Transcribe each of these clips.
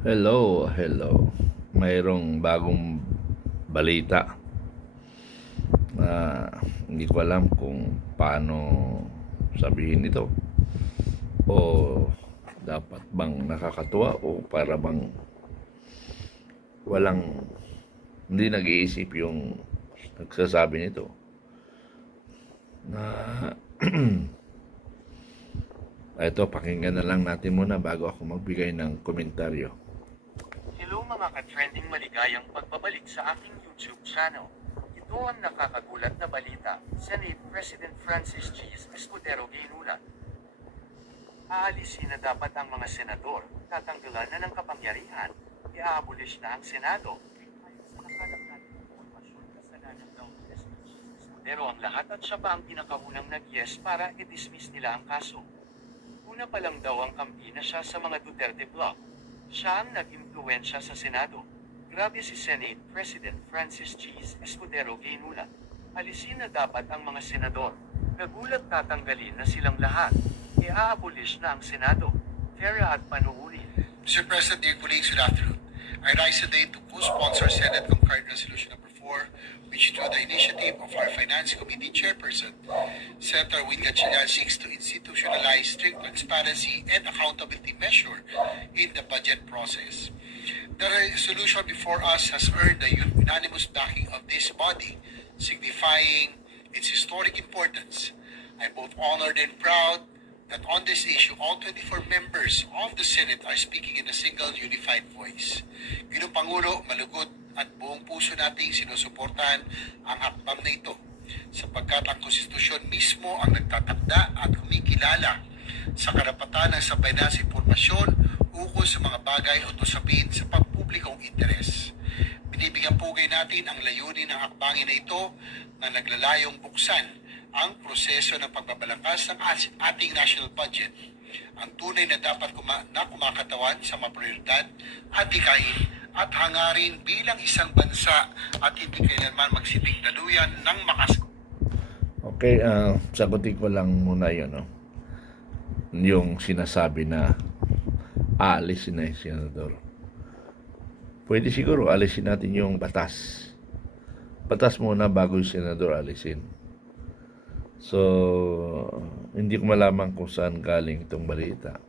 Hello. Mayroong bagong balita na hindi ko alam kung paano sabihin ito o dapat bang nakakatuwa o para bang walang hindi nag-iisip yung nagsasabi nito na ito, pakinggan na lang natin muna bago ako magbigay ng komentaryo. Hello mga ka-trending, maligayang pagbabalik sa aking YouTube channel. Ito ang nakakagulat na balita. Senate President Francis G. Escudero ginulat. Aalisin na dapat ang mga senador, tatanggalan na ng kapangyarihan, i-abolish na ang Senado. Ayon sa nakalagay ng impormasyon, kasalanan daw ni Escudero ang lahat at siya pa ang pinakaunang nag-yes para i-dismiss nila ang kaso. Una pa lang daw ang kampi na siya sa mga Duterte block. Siya ang nag-impluwensya sa Senado. Grabe si Senate President Francis G. Escudero ginulat. Alisin na dapat ang mga senador. Nagulat tatanggalin na silang lahat. I-abolish na ang Senado. Tera at panuuri. Mr. President, dear colleagues, good afternoon. I rise today to co-sponsor Senate Concurrent Resolution Number 4, which through the initiative of our Finance Committee Chairperson, Senator Win Gatchalian, seeks to institutionalize strict transparency and accountability measure in the budget process. The resolution before us has earned the unanimous backing of this body, signifying its historic importance. I'm both honored and proud that on this issue, all 24 members of the Senate are speaking in a single unified voice. Ginong Pangulo, malugod at buong puso nating sinusuportahan ang hakbang na ito sapagkat ang konstitusyon mismo ang nagtatakda at kumikilala sa karapatan ng sabay na impormasyon ukol sa mga bagay o usapin sa pampublikong interes. Binibigyan pugay natin ang layunin ng hakbangin na ito na naglalayong buksan ang proseso ng pagbabalangkas ng ating national budget, ang tunay na dapat kumakatawan sa mga prioridad at dikain at hangarin bilang isang bansa at hindi kailanman magsiting daluyan ng Okay, sagutin ko lang muna yun, no? Yung sinasabi na aalisin na yung senador. Pwede siguro alisin natin yung batas. Batas muna bago yung senador alisin. So, hindi ko malaman kung saan galing itong balita.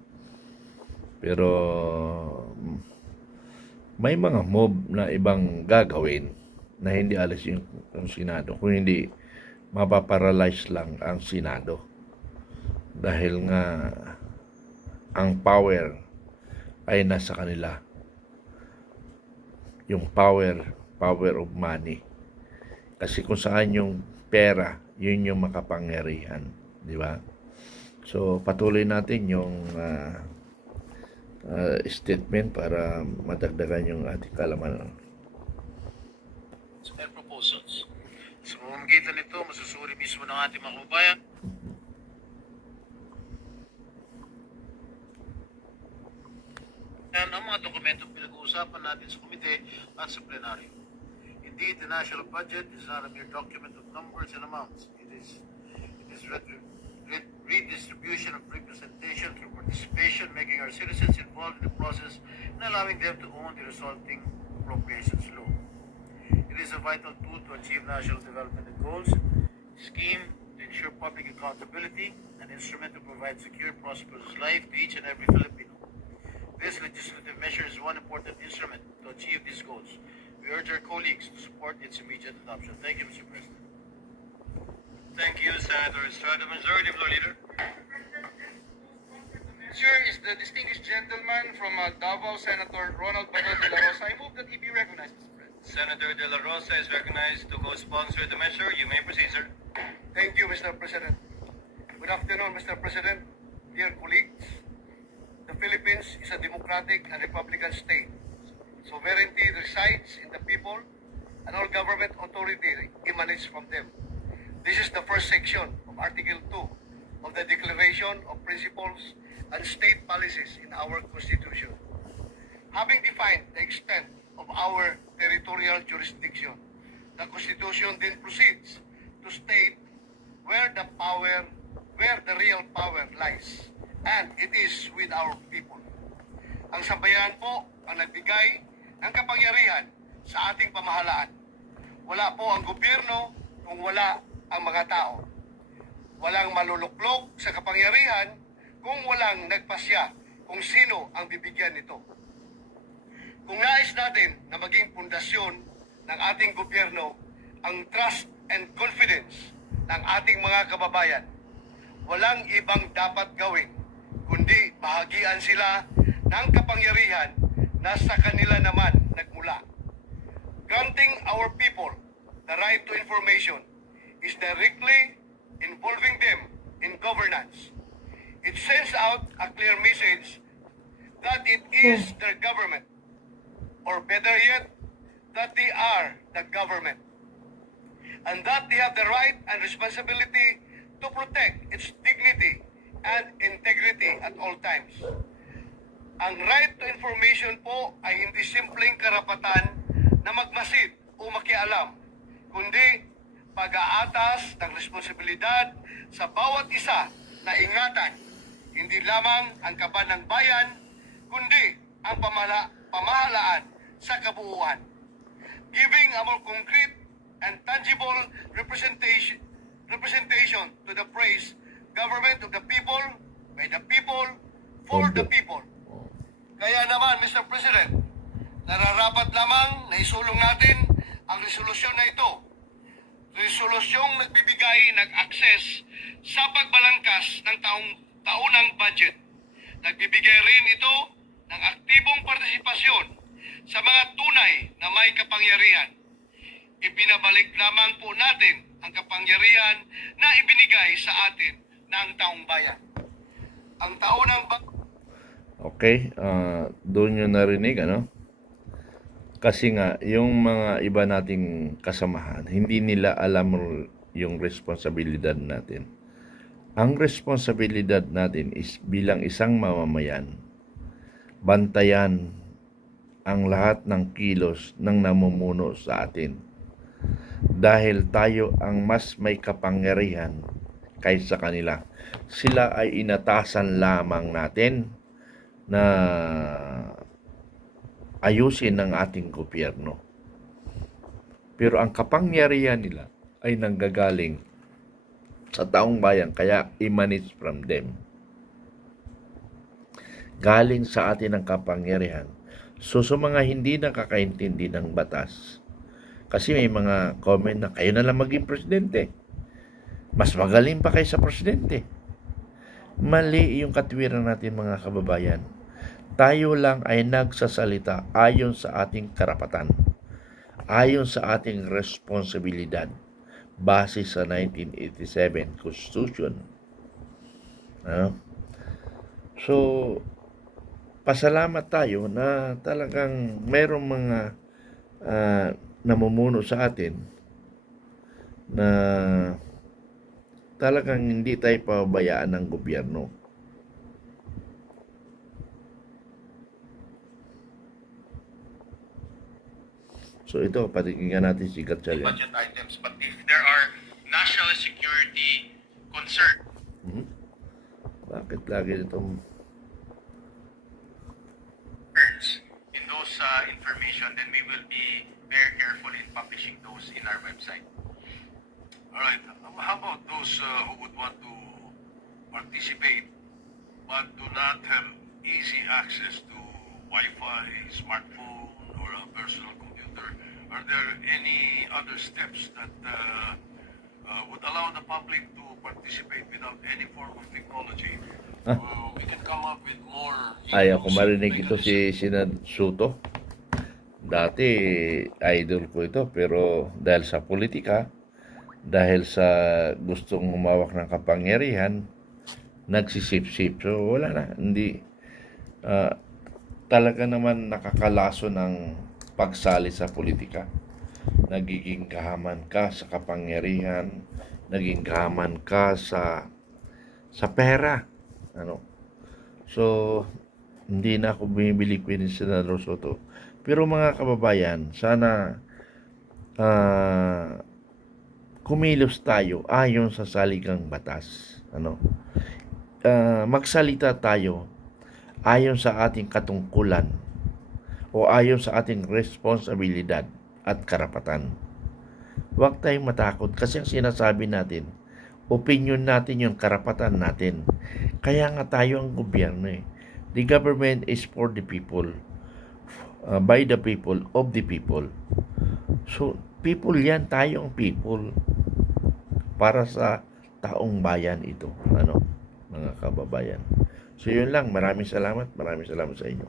Pero, may mga move na ibang gagawin na hindi alis yung Senado. Kung hindi, mapaparalyze lang ang Senado. Dahil nga, ang power ay nasa kanila. Yung power of money. Kasi kung saan yung pera, yun yung makapangyarihan, di ba? So patuloy natin yung statement para madagdagan yung ating kalaman. And proposals. Sa pamamagitan nito, masusuri mismo ng ating mga kababayan. Yan ang mga dokumentong pinag-uusapan natin sa komite at sa plenaryo. Indeed, the national budget is not a mere document of numbers and amounts. It is redistribution of representation through participation, making our citizens involved in the process and allowing them to own the resulting appropriations law. It is a vital tool to achieve national development goals, scheme to ensure public accountability, an instrument to provide secure, prosperous life to each and every Filipino. This legislative measure is one important instrument to achieve these goals. We urge our colleagues to support its immediate adoption. Thank you, Mr. President. Thank you, Senator Estrada. Majority Floor Leader. Sir, is the distinguished gentleman from Davao, Senator Ronald Bato de la Rosa. I move that he be recognized, Mr. President. Senator De La Rosa is recognized to co-sponsor the measure. You may proceed, sir. Thank you, Mr. President. Good afternoon, Mr. President. Dear colleagues, the Philippines is a democratic and republican state. Sovereignty resides in the people, and all government authority emanates from them. This is the first section of Article 2 of the Declaration of Principles and State Policies in our Constitution. Having defined the extent of our territorial jurisdiction, the Constitution then proceeds to state where the real power lies, and it is with our people. Ang sambayanan po ang nagbigay ng kapangyarihan sa ating pamahalaan. Wala po ang gobyerno kung wala ang mga tao. Walang maluluklok sa kapangyarihan kung walang nagpasya kung sino ang bibigyan nito. Kung nais natin na maging pundasyon ng ating gobyerno ang trust and confidence ng ating mga kababayan, walang ibang dapat gawin kundi bahagian sila ng kapangyarihan na sa kanila naman nagmula. Granting our people the right to information is directly involving them in governance. It sends out a clear message that it is their government, or better yet, that they are the government, and that they have the right and responsibility to protect its dignity and integrity at all times. Ang right to information po ay hindi simpleng karapatan na magmasid o makialam, kundi pag-aatas ng responsibilidad sa bawat isa na ingatan hindi lamang ang kaban ng bayan, kundi ang pamahalaan sa kabuuan. Giving a more concrete and tangible representation to the phrase, government of the people, by the people, for the people. Kaya naman, Mr. President, nararapat lamang na isulong natin ang resolusyon na ito. Resolusyong nagbibigay ng access sa pagbalangkas ng taunang budget. Nagbibigay rin ito ng aktibong partisipasyon sa mga tunay na may kapangyarihan. Ibinabalik lamang po natin ang kapangyarihan na ibinigay sa atin ng taong bayan. Ang taunang Okay, doon nyo narinig, ano? Kasi nga, yung mga iba nating kasamahan, hindi nila alam yung responsibilidad natin. Ang responsibilidad natin is bilang isang mamamayan, bantayan ang lahat ng kilos ng namumuno sa atin. Dahil tayo ang mas may kapangyarihan kaysa kanila. Sila ay inatasan lamang natin na ayusin ang ating gobyerno. Pero ang kapangyarihan nila ay nanggagaling sa taong bayan, kaya emanates from them. Galing sa atin ang kapangyarihan. So sa mga hindi nakakaintindi ng batas, kasi may mga comment na kayo na lang maging presidente. Mas magaling pa kayo sa presidente. Mali yung katwiran natin, mga kababayan. Tayo lang ay nagsasalita ayon sa ating karapatan, ayon sa ating responsibilidad, base sa 1987 Constitution. So, pasalamat tayo na talagang mayroong mga namumuno sa atin na talagang hindi tayo pabayaan ng gobyerno. So ito, patikinggan natin si Gatchalian. Budget items, but if there are national security concerns, Bakit lagi itong in those information, then we will be very careful in publishing those in our website. All right. How about those who would want to participate but do not have easy access to Wi-Fi, smartphone, or a personal computer? Are there any other steps that would allow the public to participate without any form of technology? We can come up with more. ayaw ko marinig ito si Senad Soto. Dati idol ko ito, pero dahil sa politika, dahil sa gustong humawak ng kapangyarihan, nagsisip-sip. So wala na, hindi talaga naman nakakalaso ng pagsali sa politika. Nagiging kahaman ka sa kapangyarihan, naging kahaman ka sa pera. So hindi na ako bumibili ko ni Senador Soto. Pero mga kababayan, sana kumilos tayo ayon sa saligang batas. Magsalita tayo ayon sa ating katungkulan o ayon sa ating responsibilidad at karapatan. Huwag tayong matakot kasi ang sinasabi natin, opinion natin yung karapatan natin. Kaya nga tayo ang gobyerno eh. The government is for the people, by the people, of the people. So, people yan, tayo ang people. Para sa taong bayan ito, mga kababayan. So, yun lang. Maraming salamat sa inyo.